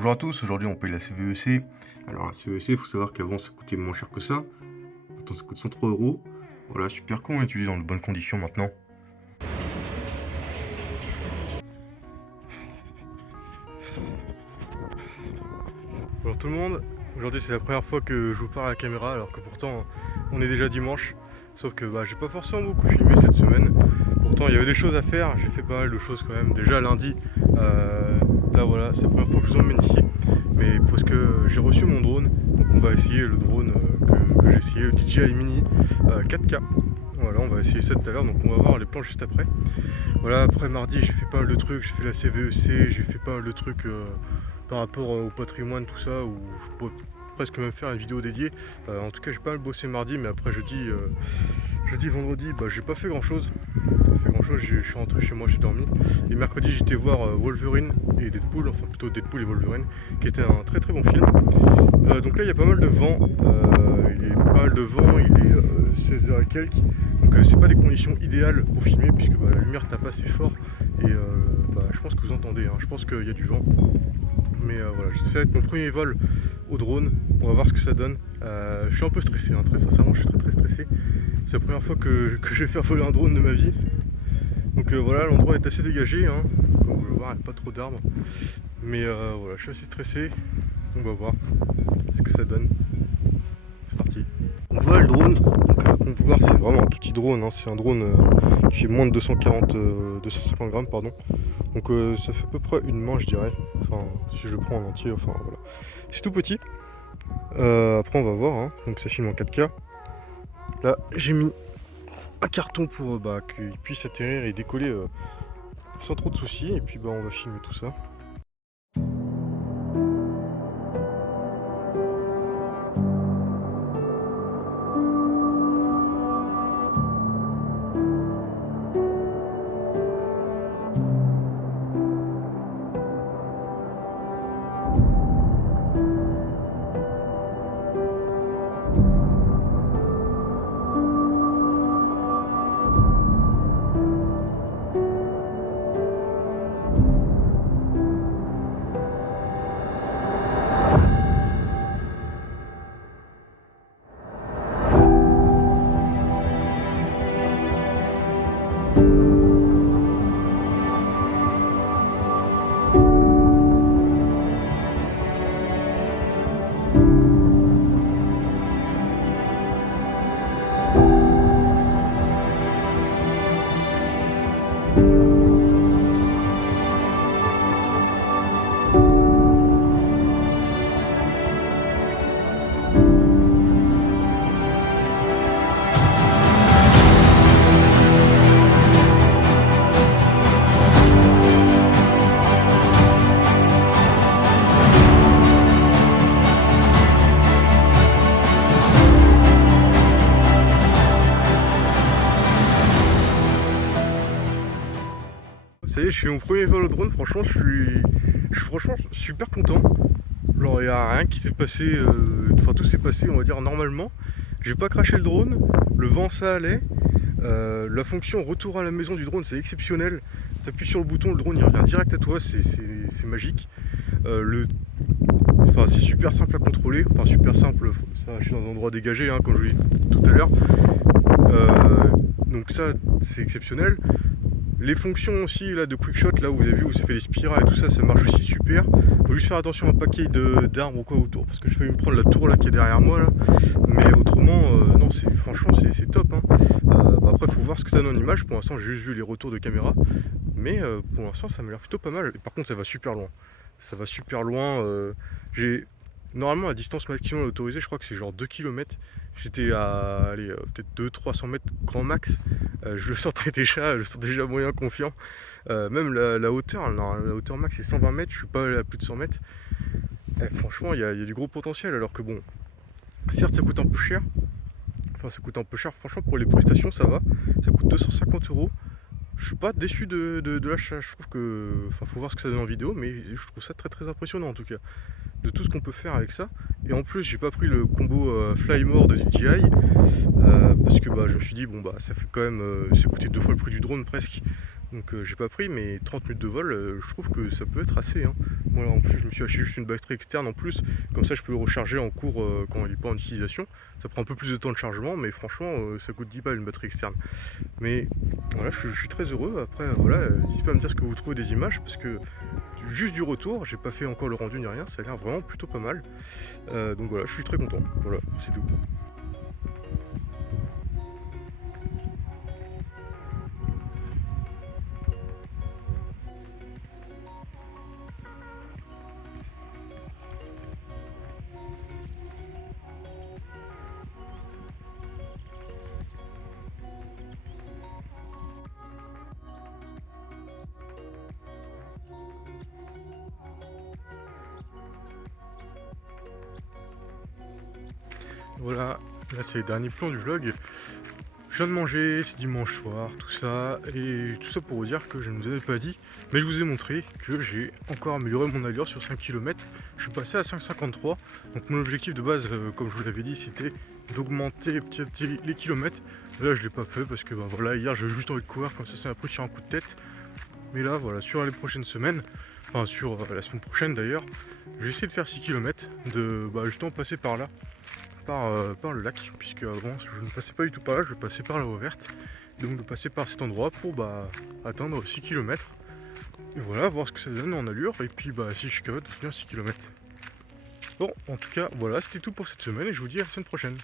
Bonjour à tous, aujourd'hui on paye la CVEC. Alors la CVEC, il faut savoir qu'avant ça coûtait moins cher que ça. Maintenant ça coûte 103 €. Voilà, super con, on étudie dans de bonnes conditions maintenant. Bonjour tout le monde, aujourd'hui c'est la première fois que je vous parle à la caméra alors que pourtant on est déjà dimanche. Sauf que j'ai pas forcément beaucoup filmé cette semaine. Pourtant il y avait des choses à faire, j'ai fait pas mal de choses quand même. Déjà lundi, là voilà, c'est la première fois que je vous emmène ici. Mais parce que j'ai reçu mon drone, donc on va essayer le drone que j'ai essayé, le DJI Mini 4K. Voilà, on va essayer ça tout à l'heure, donc on va voir les plans juste après. Voilà, après mardi j'ai fait pas mal de trucs, j'ai fait la CVEC, j'ai fait pas mal de trucs par rapport au patrimoine, tout ça, où je pourrais presque même faire une vidéo dédiée. En tout cas j'ai pas mal bossé mardi, mais après jeudi, vendredi, j'ai pas fait grand chose. Je suis rentré chez moi, j'ai dormi. Et mercredi j'étais voir Wolverine et Deadpool, enfin plutôt Deadpool et Wolverine, qui était un très très bon film. Donc là il y a pas mal de vent, il est 16h et quelques. Donc c'est pas des conditions idéales pour filmer puisque la lumière tape assez fort. Et je pense que vous entendez, hein, je pense qu'il y a du vent. Mais voilà, ça va être mon premier vol au drone, on va voir ce que ça donne. Je suis un peu stressé, hein, très sincèrement je suis très stressé. C'est la première fois que je vais faire voler un drone de ma vie. Donc voilà, l'endroit est assez dégagé, hein. Comme vous pouvez le voir, il n'y a pas trop d'arbres. Mais voilà, je suis assez stressé. On va voir ce que ça donne. C'est parti. On voit le drone, donc comme vous pouvez voir c'est vraiment un tout petit drone, hein. C'est un drone qui fait moins de 250 grammes pardon. Donc ça fait à peu près une main je dirais. Enfin si je le prends en entier, enfin voilà. C'est tout petit. Après on va voir, hein. Donc ça filme en 4K. Là j'ai mis un carton pour qu'il puisse atterrir et décoller sans trop de soucis. Et puis on va filmer tout ça. Ça y est, je fais mon premier vol au drone, franchement je suis franchement super content. Genre il n'y a rien qui s'est passé, enfin tout s'est passé on va dire normalement. J'ai pas craché le drone, le vent ça allait. La fonction retour à la maison du drone c'est exceptionnel. Tu appuies sur le bouton, le drone il revient direct à toi, c'est magique. Enfin c'est super simple à contrôler, enfin super simple, ça je suis dans un endroit dégagé hein, comme je vous l'ai dit tout à l'heure. Donc ça c'est exceptionnel. Les fonctions aussi là de quickshot, là où vous avez vu où ça fait les spirales et tout ça, ça marche aussi super. Faut juste faire attention à un paquet d'arbres ou quoi autour, parce que je vais me prendre la tour là qui est derrière moi là. Mais autrement, non, franchement c'est top. Hein. Après faut voir ce que ça donne en image. Pour l'instant j'ai juste vu les retours de caméra, mais pour l'instant ça m'a l'air plutôt pas mal. Et par contre ça va super loin. Ça va super loin. J'ai normalement la distance maximum autorisée, je crois que c'est genre 2 km. J'étais à peut-être 200-300 mètres grand max. Je le sentais déjà moyen confiant. Même la hauteur, la hauteur max c'est 120 mètres, je suis pas allé à plus de 100 mètres. Franchement il y a du gros potentiel alors que bon, certes ça coûte un peu cher. Enfin ça coûte un peu cher, franchement pour les prestations ça va. Ça coûte 250 €. Je suis pas déçu de l'achat, je trouve que. Enfin faut voir ce que ça donne en vidéo, mais je trouve ça très très impressionnant en tout cas. De tout ce qu'on peut faire avec ça. Et en plus j'ai pas pris le combo Fly More de DJI parce que je me suis dit ça fait quand même ça coûtait 2 fois le prix du drone presque, donc j'ai pas pris, mais 30 minutes de vol je trouve que ça peut être assez hein. Voilà, en plus je me suis acheté juste une batterie externe en plus, comme ça je peux le recharger en cours quand il n'est pas en utilisation. Ça prend un peu plus de temps de chargement, mais franchement ça coûte 10 balles une batterie externe. Mais voilà, je suis très heureux. Après voilà, n'hésitez pas à me dire ce que vous trouvez des images, parce que juste du retour, j'ai pas fait encore le rendu ni rien, ça a l'air vraiment plutôt pas mal. Donc voilà, je suis très content. Voilà, c'est tout. Voilà, là c'est le dernier plan du vlog. Je viens de manger, c'est dimanche soir, tout ça, et tout ça pour vous dire que je ne vous avais pas dit, mais je vous ai montré que j'ai encore amélioré mon allure sur 5 km. Je suis passé à 5,53, donc mon objectif de base, comme je vous l'avais dit, c'était d'augmenter petit à petit les kilomètres. Là je l'ai pas fait parce que bah, voilà, hier j'avais juste envie de courir, comme ça m'a pris sur un coup de tête. Mais là voilà, sur les prochaines semaines, enfin sur la semaine prochaine d'ailleurs, je vais essayer de faire 6 km, de justement passer par là. Par le lac, puisque avant je ne passais pas du tout par là, je passais par la voie verte, donc de passer par cet endroit pour atteindre 6 km. Et voilà, voir ce que ça donne en allure, et puis si je suis capable de finir 6 km. Bon, en tout cas, voilà, c'était tout pour cette semaine, et je vous dis à la semaine prochaine.